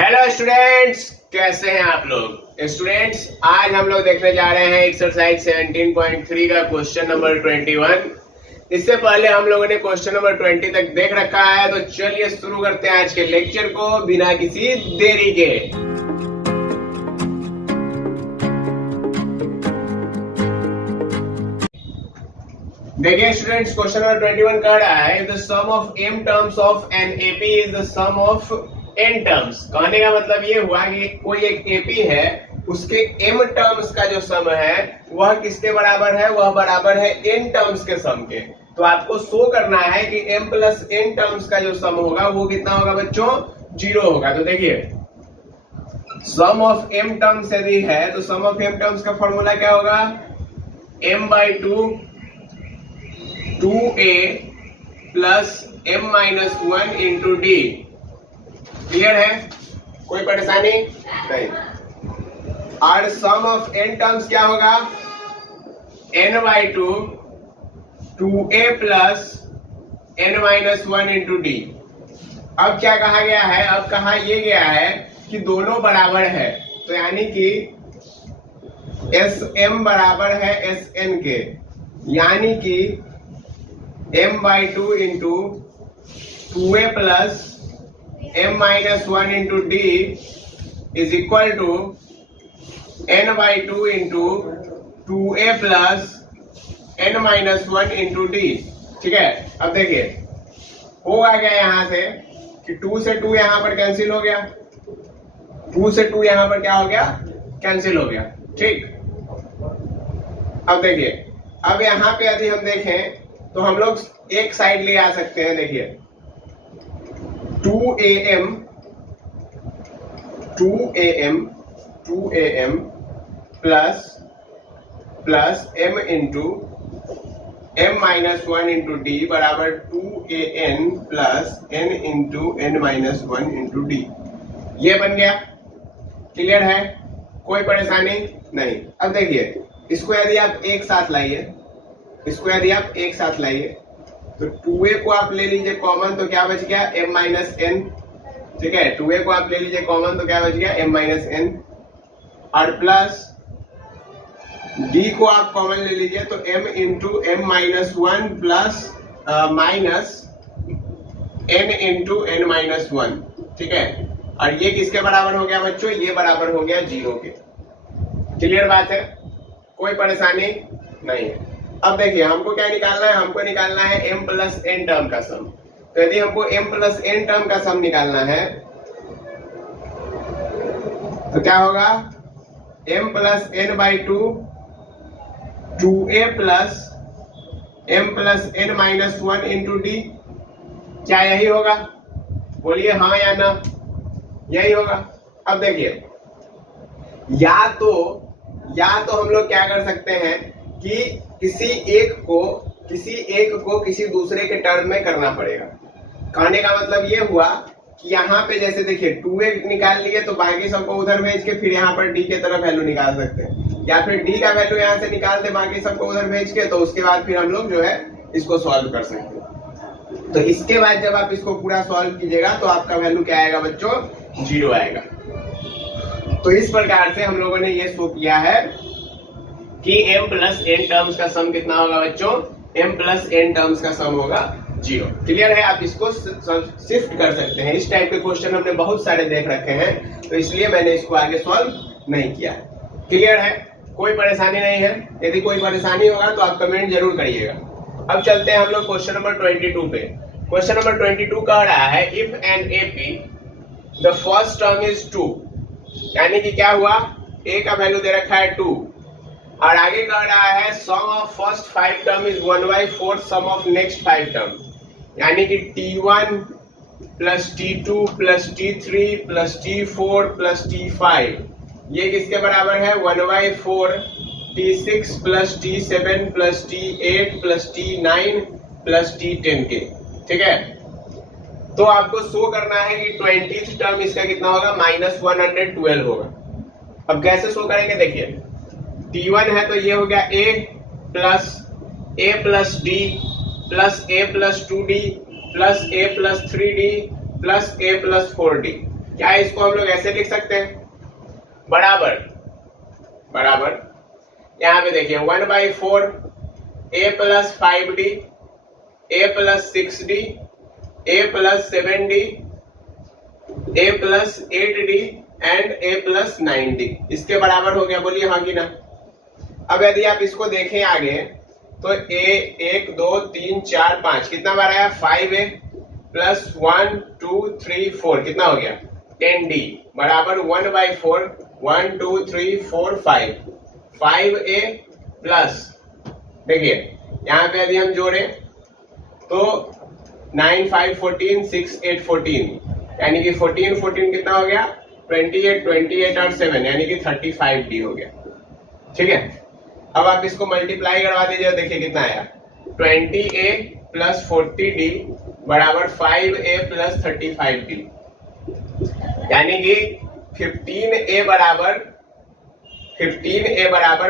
Hello students, कैसे हैं आप लोग। स्टूडेंट्स, आज हम लोग देखने जा रहे हैं एक्सरसाइज 17.3 का क्वेश्चन नंबर 21। इससे पहले हम लोगों ने क्वेश्चन नंबर 20 तक देख रखा है, तो चलिए शुरू करते हैं आज के लेक्चर को बिना किसी देरी के। देखिए स्टूडेंट्स, क्वेश्चन नंबर 21 कह रहा है the sum of m terms of N AP is the sum of n terms. कहने का मतलब ये हुआ कि कोई एक एपी है, उसके m टर्म्स का जो सम है वह किसके बराबर है, वह बराबर है n टर्म्स के सम के। तो आपको शो करना है कि m प्लस n टर्म्स का जो सम होगा वो कितना होगा बच्चों, 0 होगा। तो देखिए सम ऑफ m टर्म्स यदि है तो सम ऑफ m टर्म्स का फॉर्मूला क्या होगा, m/2 2a plus m minus 1 into D. Clear है, कोई परेशानी नहीं। और सम ऑफ n टर्म्स क्या होगा, n/2 2a plus n minus 1 into D. अब क्या कहा गया है, अब कहा ये गया है कि दोनों बराबर है, तो यानी कि Sm बराबर है Sn के, यानी कि m/2 into 2a plus m minus 1 into D is equal to n/2 into 2a plus n minus 1 into D. ठीक है, अब देखिए होगा क्या यहां से कि 2 से 2 यहां पर कैंसिल हो गया, 2 से 2 यहां पर क्या हो गया, कैंसिल हो गया। ठीक, अब देखिए अब यहां पे यदि हम देखें तो हम लोग एक साइड ले आ सकते हैं। देखिए 2am plus m into m minus 1 into D बराबर 2an plus n into n minus 1 into D. ये बन गया। क्लियर है, कोई परेशानी नहीं। अब देखिए इसको यदि आप एक साथ लाइए, इसको यदि आप एक साथ लाइए तो 2a को आप ले लीजिए कॉमन, तो क्या बच गया, m माइनस n। ठीक है, 2a को आप ले लीजिए कॉमन तो क्या बच गया, m माइनस n। और प्लस d को आप कॉमन ले लीजिए तो m into m minus 1 plus minus n into n minus 1। ठीक है, और ये किसके बराबर हो गया बच्चों, ये बराबर हो गया 0 के। क्लियर बात है, कोई परेशानी नहीं है। अब देखिए हमको क्या निकालना है, हमको निकालना है m प्लस n टर्म का सम। तो यदि हमको m प्लस n टर्म का सम निकालना है तो क्या होगा, m plus n/2 2a plus m plus n minus 1 into D. क्या यही होगा, बोलिए हाँ या ना, यही होगा। अब देखिए या तो हम लोग क्या कर सकते हैं कि किसी एक को किसी दूसरे के टर्म में करना पड़ेगा। कहने का मतलब ये हुआ कि यहाँ पे जैसे देखिए 2a निकाल लिए तो बाकी सबको उधर भेज के फिर यहाँ पर d के तरफ वैल्यू निकाल सकते हैं, या फिर d का वैल्यू यहाँ से निकाल दे बाकी सबको उधर भेज के, तो उसके बाद फिर हम लोग जो है इसको सॉल्व कर सकते हैं। तो इसके बाद जब आप इसको पूरा सॉल्व कीजिएगा तो आपका वैल्यू क्या आएगा बच्चों, 0 आएगा। तो इस प्रकार से हम लोगों ने ये शो किया है कि m प्लस n टर्म्स का सम कितना होगा बच्चों, m प्लस n टर्म्स का सम होगा 0। क्लियर है, आप इसको शिफ्ट कर सकते हैं। इस टाइप के क्वेश्चन हमने बहुत सारे देख रखे हैं, तो इसलिए मैंने इसको आगे सॉल्व नहीं किया है। क्लियर है, कोई परेशानी नहीं है। यदि कोई परेशानी होगा तो आप कमेंट जरूर करिएगा। अब चलते हैं हम लोग क्वेश्चन नंबर 22 पे। क्वेश्चन नंबर 22 कह रहा है if an AP the first term is 2, यानी कि क्या हुआ, a का वैल्यू दे रखा है 2 और आगे कह रहा है sum of first 5 term is 1/4 sum of next 5 term, यानी कि t1 plus t2 plus t3 plus t4 plus t5 ये किसके बराबर है, 1/4 t6 plus t7 plus t8 plus t9 plus t10 के। ठीक है, तो आपको शो करना है कि 20th टर्म इसका कितना होगा, -112 होगा। अब कैसे शो करेंगे, देखिए t1 है तो ये हो गया a plus d plus a plus 2d plus a plus 3d plus a plus 4d। क्या इसको हम लोग ऐसे लिख सकते हैं, बराबर बराबर यहाँ पे देखिए 1/4 a plus 5d a plus 6d a plus 7d a plus 8d and a plus 9d इसके बराबर हो गया, बोलिए हाँ कि ना। अब यदि आप इसको देखें आगे तो a 1 2 3 4 5 कितना बार आया, 5a प्लस 1 2 3 4 कितना हो गया 10d बराबर 1/4 1 2 3 4 5a प्लस, देखिए यहाँ पे यदि हम जोड़े तो 9 5 14 6 8 14 यानी कि 14 14 कितना हो गया 28 28 और 7 यानी कि 35d हो गया। ठीक है, अब आप इसको मल्टीप्लाई करवा दीजिए, देखिए कितना आया 20a प्लस 40d बराबर 5a प्लस 35d यानी कि 15a बराबर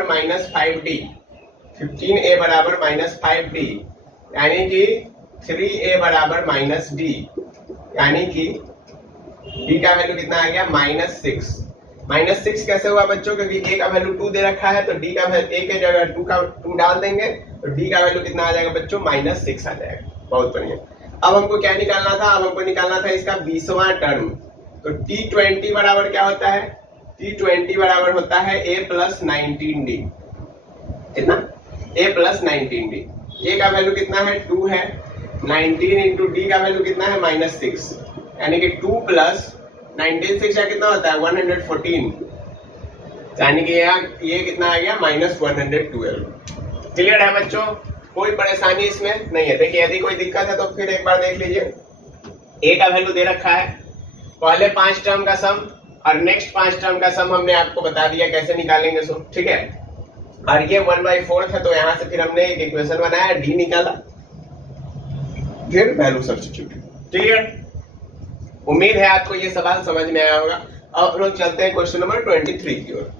माइनस 5d 15a बराबर माइनस 5d यानी कि 3a बराबर माइनस d यानी कि d का वैल्यू कितना आ गया -6 कैसे हुआ बच्चों, क्योंकि a का वैल्यू 2 दे रखा है तो d का वैल्यू a के जगह 2 डाल देंगे तो d का वैल्यू कितना आ जाएगा बच्चों -6 आ जाएगा। बहुत बढ़िया। अब हमको क्या निकालना था, अब हमको निकालना था इसका 20वां टर्म। तो t20 बराबर क्या होता है, t20 बराबर होता है a प्लस 19d कितना a प्लस 19d, a का वैल्यू कितना है 2 है, 19 इंटू d का वैल्यू कितना है -6 यानी कि 2 प्लस 19 से क्या कितना होता है 114 यानी कि ये कितना आ गया -112। क्लियर है बच्चों, कोई परेशानी इसमें नहीं है। देखिए यदि कोई दिक्कत है तो फिर एक बार देख लीजिए, a का वैल्यू दे रखा है, पहले 5 टर्म का सम और नेक्स्ट 5 टर्म का सम हमने आपको बता दिया कैसे निकालेंगे सो, ठीक है। और ये 1/4 है तो यहाँ से फिर हमने एक इक्वेशन बनाया, d निकाला, फिर वैल्यू सब्स्टिट्यूट। क्लियर, उम्मीद है आपको ये सवाल समझ में आया होगा। अब हम लोग चलते हैं क्वेश्चन नंबर 23 की ओर।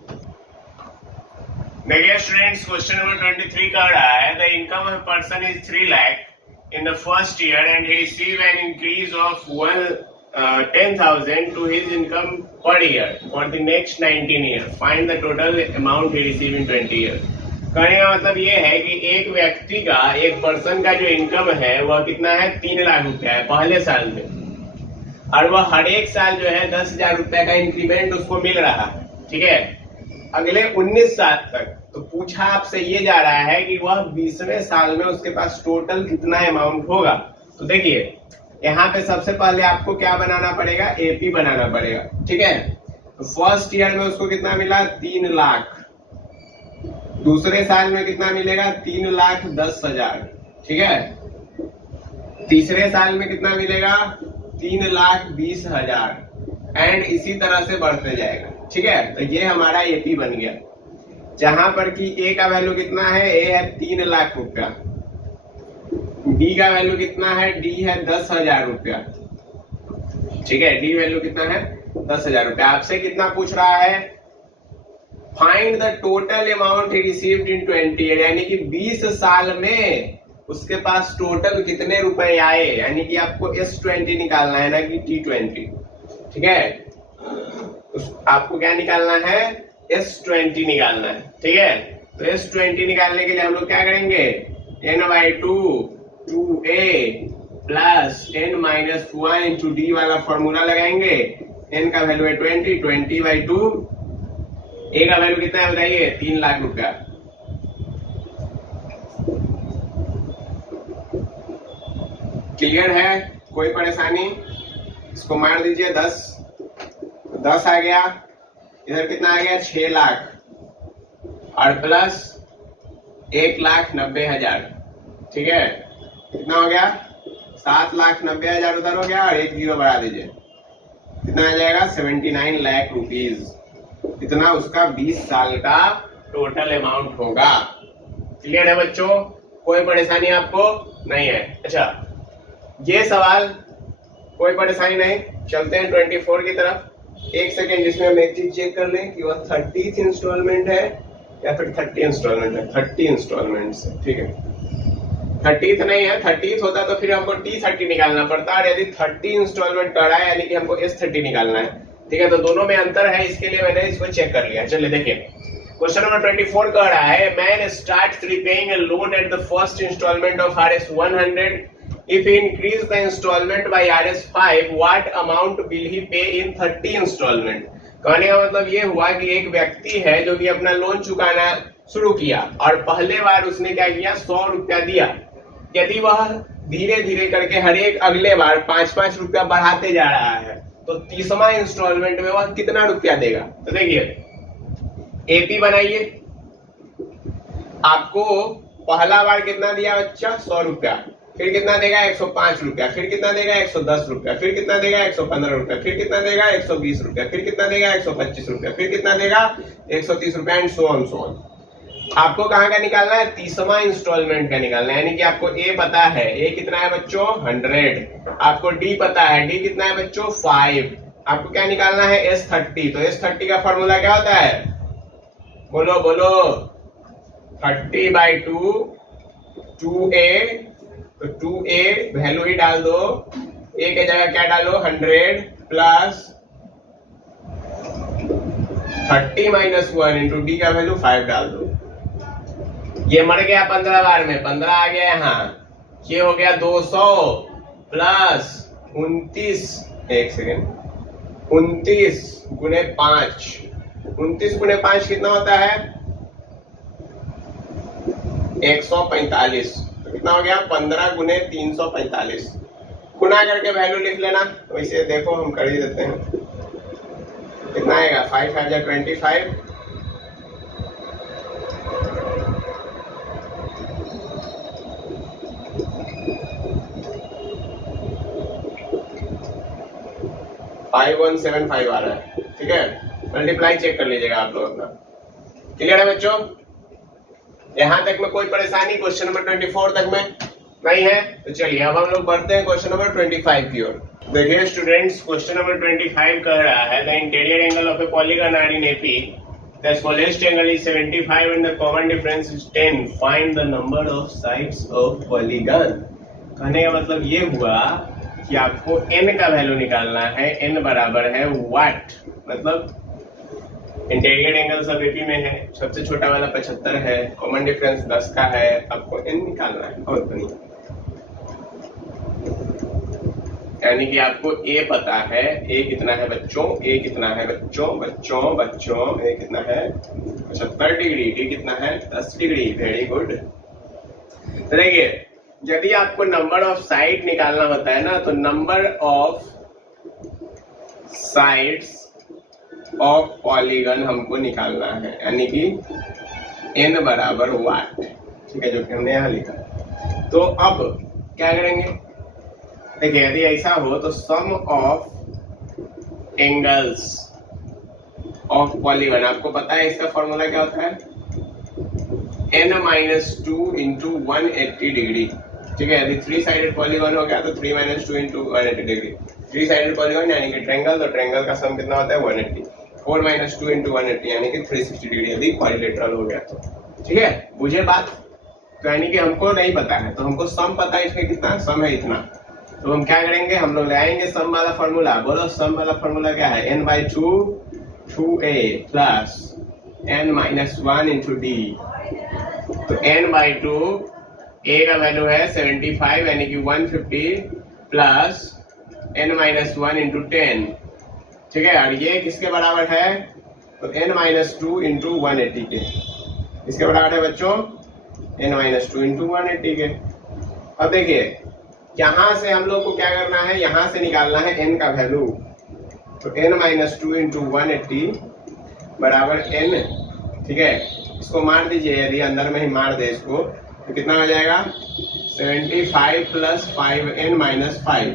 देखिए स्टूडेंट्स, क्वेश्चन नंबर 23 का रहा है the income of person is 3 lakh in the first year and he receive an increase of 10,000 to his income per year for the next 19 years. Find the total amount he received in 20 years. कहने का मतलब ये है कि एक व्यक्ति का, एक पर्सन का जो इनकम है वह कितना है 3 लाख रुपया है पहले साल में, और वह हर एक साल जो है 10,000 रुपए का इंक्रीमेंट उसको मिल रहा है, ठीक है, अगले 19 साल तक। तो पूछा आपसे ये जा रहा है कि वह 20वें साल में उसके पास टोटल कितना अमाउंट होगा। तो देखिए यहाँ पे सबसे पहले आपको क्या बनाना पड़ेगा, एपी बनाना पड़ेगा, ठीक है। तो फर्स्ट ईयर में उसको कितना मिला 3 लाख, दूसरे साल में कितना मिलेगा 3,10,000, ठीक है, तीसरे साल में कितना मिलेगा 3,20,000 एंड इसी तरह से बढ़ते जाएगा, ठीक है। तो ये हमारा एपी बन गया, जहां पर कि ए का वैल्यू कितना है, ए है 3 लाख रुपया, डी का वैल्यू कितना है, डी है 10,000 रुपया, ठीक है, डी वैल्यू कितना है 10,000 रुपया। आपसे कितना पूछ रहा है, find the total amount he received in 20 year, यानी कि 20 साल में उसके पास टोटल कितने रुपए आए, यानी कि आपको S20 निकालना है ना कि T20, ठीक है। आपको क्या निकालना है, S20 निकालना है, ठीक है। तो S20 निकालने के लिए हम लोग क्या करेंगे, n/2 2a plus n-1 into D वाला फॉर्मूला लगाएंगे। n का वैल्यू है 20, 20/2, a का वैल्यू कितना है बताइए 3 लाख रुपया, क्लियर है, कोई परेशानी। इसको मार दीजिए 10 आ गया, इधर कितना आ गया 6 लाख और प्लस 1,90,000, ठीक है, कितना हो गया 7,90,000 उधर हो गया और 1 जीरो बढ़ा दीजिए, कितना आ जाएगा 79 लाख रुपीज, इतना उसका 20 साल का टोटल अमाउंट होगा। क्लियर है बच्चों, कोई परेशानी आपको नहीं है। अच्छा ये सवाल कोई परेशानी नहीं, चलते हैं 24 की तरफ। एक सेकेंड, जिसमें हम एक चीज चेक कर लें कि वह 30th इंस्टॉलमेंट है या फिर 30 इंस्टॉलमेंट है, 30 इंस्टॉलमेंट है, ठीक है। 30th नहीं है, 30th होता तो फिर हमको T30 निकालना पड़ता, और यदि 30 इंस्टॉलमेंट कर रहा है यानी कि हमको S30 निकालना है। ठीक है, तो दोनों में अंतर है, इसके लिए मैंने इसको चेक कर लिया। चलिए देखिए, क्वेश्चन नंबर 24 कह रहा है man start repaying a loan at the first instalment of Rs 100, if he increase the instalment by Rs 5, what amount will he pay in 30 instalment. कहने का मतलब ये हुआ कि एक व्यक्ति है जो कि अपना लोन चुकाना शुरू किया और पहले बार उसने क्या किया, 100 रुपया दिया। यदि वह धीरे धीरे करके हर एक अगले बार 5-5 रुपया बढ़ाते जा रहा है तो 30वां इंस्टॉलमेंट में वह कितना रुपया देगा। तो देखिए, एपी बनाइए, आपको पहला बार कितना दिया बच्चा, 100 रुपया, फिर कितना देगा 105 रुपया, फिर कितना देगा 110 रुपया, फिर कितना देगा 115 रुपया, फिर कितना देगा 120 रुपया, फिर कितना देगा 125 रुपया, फिर कितना देगा 130 रुपया, एंड सो ऑन। आपको कहाँ का निकालना है, 30वां इंस्टॉलमेंट का निकालना है। यानी कि आपको ए पता है, ए कितना है बच्चों 100, आपको डी पता है, डी कितना है बच्चों 5, आपको क्या निकालना है S30। तो S30 का फॉर्मूला क्या होता है, बोलो बोलो, 30/2 2a, तो 2a वैल्यू ही डाल दो, a के जगह क्या डालो 100 प्लस 30 - 1 इंटू डी का वैल्यू 5 डाल दो। ये मर गया 15 बार में, 15 आ गया यहाँ, ये हो गया 200 प्लस 29, एक सेकेंड, 29 गुने 5, 29 गुने 5 कितना होता है 145। तो कितना हो गया 15 गुने 345, गुना करके वैल्यू लिख लेना। वैसे देखो हम कर ही देते हैं, कितना आएगा 5 × 25, 5175 आ रहा है। ठीक है, मल्टीप्लाई चेक कर लीजिएगा आप लोग अपना। क्लियर है बच्चों, यहां तक में कोई परेशानी क्वेश्चन नंबर 24 तक में नहीं है। तो चलिए अब हम लोग बढ़ते हैं क्वेश्चन नंबर 25 की ओर। देखिए स्टूडेंट्स, क्वेश्चन नंबर 25 कह रहा है the interior angle of a polygon are in AP, the smallest angle is 75 and the common difference is 10, find the number of sides of polygon. कहने का मतलब ये हुआ कि आपको n का वैल्यू निकालना है, n बराबर है वाट, मतलब इंटीरियर एंगल सब एपी में है, सबसे छोटा वाला 75 है, कॉमन डिफरेंस 10 का है, आपको n निकालना है और नहीं। यानी कि आपको a पता है, a कितना है बच्चों, a कितना है बच्चों बच्चों बच्चों, a कितना है 75 डिग्री, d कितना है 10 डिग्री। Very good. देखिए, यदि आपको नंबर ऑफ साइड निकालना होता है ना, तो number of sides of polygon हमको निकालना है, यानी कि n बराबर वाट। ठीक है, जो कि हमने यहां लिखा। तो अब क्या करेंगे, देखिए यदि ऐसा हो तो सम ऑफ एंगल्स ऑफ पॉलीगन, आपको पता है इसका फॉर्मूला क्या होता है, n-2 × 180 डिग्री। ठीक है, यदि 3 साइडेड पॉलीगन हो गया तो 3 - 2 × 180 डिग्री। 3 साइडेड पॉलीगन यानी कि ट्रायंगल, तो ट्रायंगल का सम कितना होता है 180। 4 - 2 × 180 यानी कि 360 डिग्री यदि क्वाड्रिलेटरल हो गया तो। ठीक है, बुझे बात। तो यानी कि हमको नहीं पता है, तो हमको सम पता है, इसमें कितना सम है इतना। तो हम क्या करेंगे, हम लोग लगाएंगे सम वाला फॉर्मूला। बोलो सम वाला फॉर्मूला क्या है, n/2 2a plus n - 1 × d। तो n/2 a का वैल्यू है 75 यानी कि 150 प्लस n - 1 × 10। ठीक है, और ये किसके बराबर है, तो n - 2 × 180 के, इसके बराबर है बच्चों n - 2 × 180 के। अब देखिए यहां से हम लोग को क्या करना है, यहां से निकालना है n का वैल्यू। तो n - 2 × 180 बराबर n। ठीक है, इसको मार दीजिए, यदि अंदर में ही मार दे इसको तो कितना हो जाएगा 75 प्लस 5n - 5।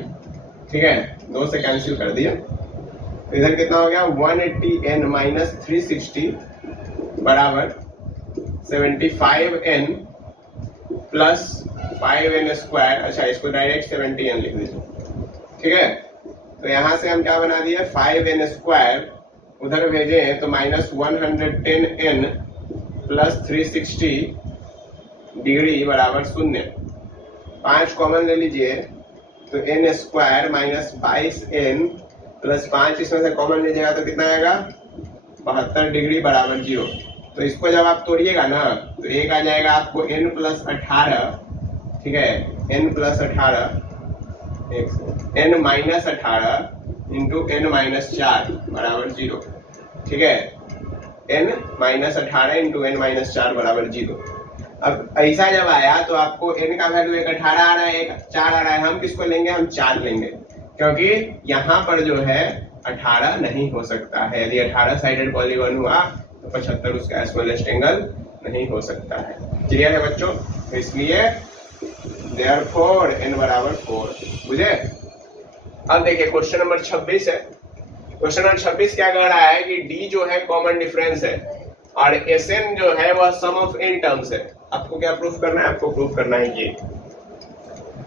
ठीक है, 2 से कैंसिल कर दिया, तो इधर कितना हो गया 180n - 360 बराबर 75n प्लस 5n स्क्वायर। अच्छा, इसको डायरेक्ट 70n लिख दीजिए। ठीक है, तो यहां से हम क्या बना दिए 5n स्क्वायर, उधर भेजे तो -110n प्लस 360 डिग्री बराबर 0। 5 कॉमन ले लीजिए तो n square minus 22n plus 5 इसमें से कॉमन लीजिएगा तो कितना आएगा 72 डिग्री बराबर 0। तो इसको जब आप तोड़िएगा ना तो एक आ जाएगा आपको n प्लस 18, ठीक है, n plus 18 n minus 18 into n minus 4 बराबर 0, ठीक है, n minus 18 into n minus 4 बराबर 0। अब ऐसा जब आया तो आपको n का वैल्यू एक 18 आ रहा है, एक 4 आ रहा है, हम किसको लेंगे, हम 4 लेंगे, क्योंकि यहाँ पर जो है 18 नहीं हो सकता है। यदि 18 साइडेड पॉलीगॉन हुआ तो 75 उसका स्मॉलेस्ट एंगल नहीं हो सकता है। क्लियर है बच्चों? तो इसलिए देयरफॉर n बराबर 4। बुझे? अब देखिए क्वेश्चन नंबर 26 है। क्वेश्चन नंबर 26 क्या कह रहा है कि d जो है कॉमन डिफरेंस है और Sn जो है वह सम ऑफ n टर्म्स है। आपको क्या प्रूफ करना है? आपको प्रूफ करना है ये।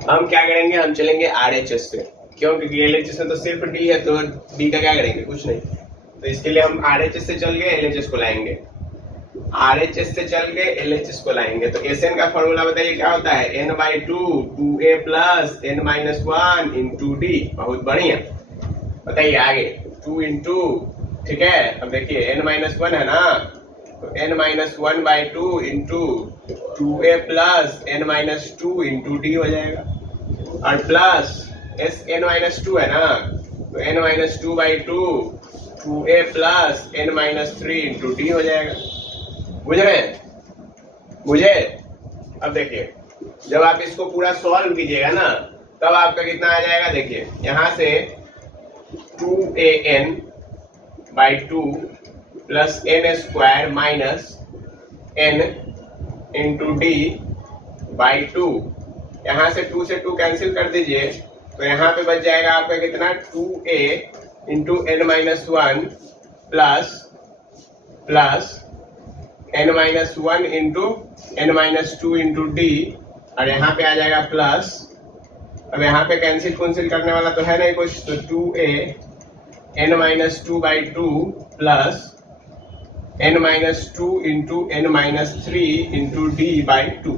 हम क्या करेंगे, हम चलेंगे RHS से, क्यों? क्योंकि LHS में तो सिर्फ d है, तो d का क्या करेंगे, कुछ नहीं। तो इसके लिए हम RHS से चल गए LHS को लाएंगे, RHS से चल गए LHS को लाएंगे। तो Sn का फॉर्मूला बताइए क्या होता है, n/2 2a plus n minus 1 into d। बहुत बढ़िया, बताइए आगे 2 इंटू, ठीक है। अब देखिए n माइनस 1 है ना, तो n minus 1/2 into 2a plus n minus 2 into d हो जाएगा, और प्लस n माइनस 2 है ना, तो n minus 2/2 2a plus n minus 3 into d हो जाएगा। बुझ रहे हैं? बुझे? अब देखिए जब आप इसको पूरा सॉल्व कीजिएगा ना तब आपका कितना आ जाएगा, देखिए यहाँ से 2an/2 plus n square minus n into d by 2, यहाँ से 2 से 2 कैंसिल कर दीजिए तो यहाँ पे बच जाएगा आपका कितना, 2a into n minus 1 plus n minus 1 into n minus 2 into d, और यहाँ पे आ जाएगा प्लस। अब यहाँ पे कैंसिल कुंसिल करने वाला तो है नहीं कुछ, तो 2a n minus 2/2 plus n minus 2 into n minus 3 into d by 2।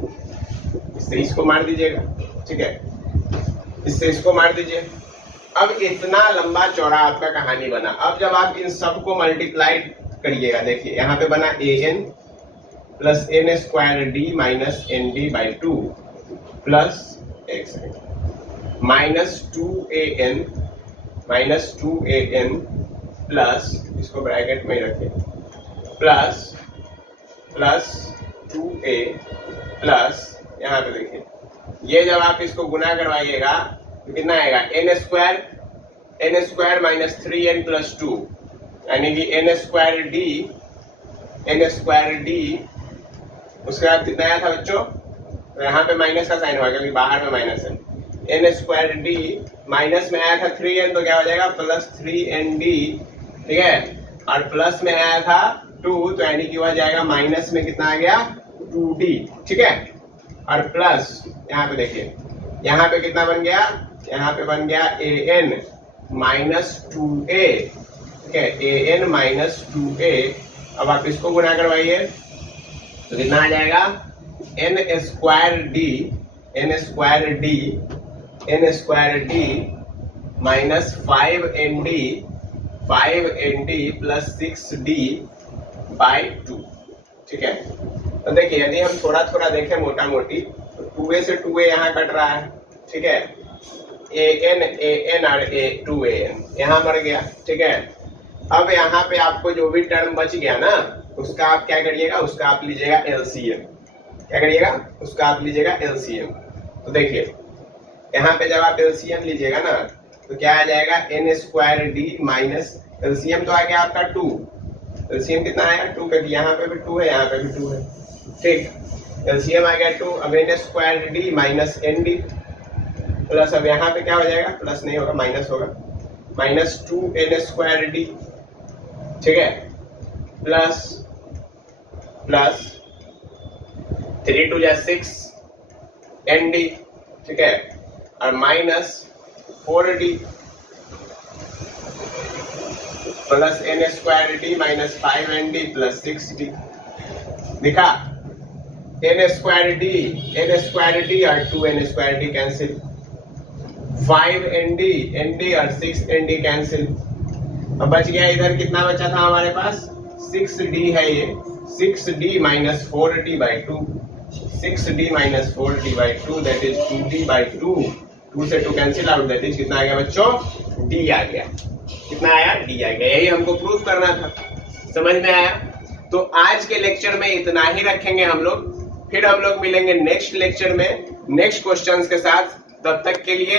इससे इसको मार दीजिएगा, ठीक है, इससे इसको मार दीजिए। अब इतना लंबा चौड़ा आपका कहानी बना। अब जब आप इन सबको मल्टीप्लाई करिएगा, देखिए यहाँ पे बना an plus n square d minus N D by 2 plus एक सेकेंड माइनस 2an प्लस, इसको ब्रैकेट में रखें, प्लस 2a प्लस, यहाँ पे देखिए ये जब आप इसको गुना करवाइएगा तो कितना आएगा, n square minus 3n plus 2, यानी कि n स्क्वायर d, उसके बाद कितना आया था बच्चों, तो यहाँ पे माइनस का साइन होगा क्योंकि बाहर में माइनस है। n स्क्वायर d माइनस में आया था 3n, तो क्या हो जाएगा प्लस 3nd, ठीक है, और प्लस में आया था 2, तो यानी कि वह जाएगा माइनस में, कितना आ गया 2d, ठीक है, और प्लस यहाँ पे देखिए यहाँ पे कितना बन गया, यहाँ पे बन गया an माइनस 2a, ठीक है, an माइनस 2a। अब आप इसको गुना करवाइए तो कितना आ जाएगा, n square d minus 5nd plus 6d by 2, ठीक है। तो देखिए यदि हम थोड़ा थोड़ा देखें मोटा मोटी तो 2a से 2a यहाँ कट रहा है, ठीक है, an और 2an यहाँ मर गया, ठीक है। अब यहाँ पे आपको जो भी टर्म बच गया ना उसका आप क्या करिएगा, उसका आप लीजिएगा LCM। क्या करिएगा, उसका आप लीजिएगा LCM। तो देखिए यहाँ पे जब आप LCM लीजिएगा ना तो क्या आ जाएगा, n square d minus LCM तो आ गया आपका 2, LCM कितना आया 2, क्योंकि यहाँ पे भी 2 है, यहाँ पे भी 2 है, ठीक, LCM आ गया 2। अब n square d minus nd plus, अब यहाँ पे क्या हो जाएगा, प्लस नहीं होगा माइनस होगा, माइनस 2n स्क्वायर d, ठीक है, प्लस 3 2 जा 6 nd, ठीक है, और minus 4d plus n square d minus 5nd plus 6d। दिखा, एन स्क्वायर डी और 2n square D cancel, 5 N D और 6 एन डी कैंसिल। अब बच गया इधर कितना बचा था हमारे पास, 6d है ये, 6d minus 4d by 2, 6d minus 4d by 2 that is 2d by 2, 2 से 2 कैंसिल आउट, दैट इज कितना आ गया बच्चों, d आ गया। कितना आया, d आ गया। यही हमको प्रूफ करना था। समझ में आया? तो आज के लेक्चर में इतना ही रखेंगे हम लोग, फिर हम लोग मिलेंगे नेक्स्ट लेक्चर में नेक्स्ट क्वेश्चंस के साथ। तब तक के लिए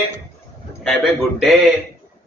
हैव ए गुड डे।